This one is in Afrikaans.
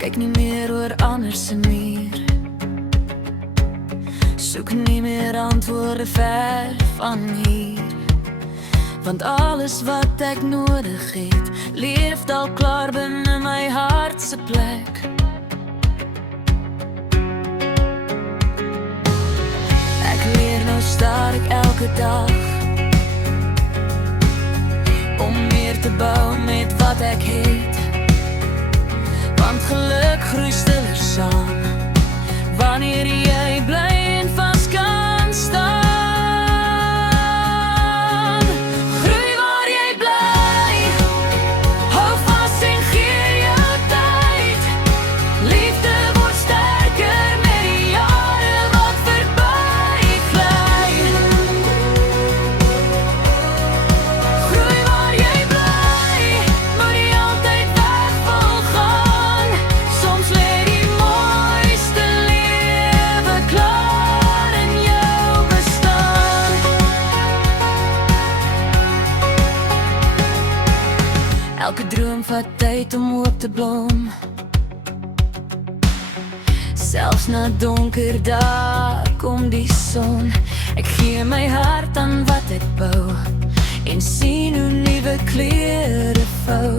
Kyk nie meer oor ander se muur. Soek nie meer antwoorde ver van hier. Want alles wat ek nodig het, leef al klaar binne my hart se plek. Ek leer nou stadig elke dag om meer te bou met wat ek het. Want geluk groei stiller saam wanneer jy bly en vas kan staan. Groei waar jy bly, hou vas en gee jou tyd. Liefde word sterker met die jare wat verby gly. Groei waar jy bly, moet jy altyd weg wil gaan. Soms lê die mooiste lewe klaar in jou bestaan. Elke droom vat tyd om hoop te blom. Selfs na donker dae kom die son. Ek gee my hart aan wat ek bou en sien hoe nuwe kleure vou.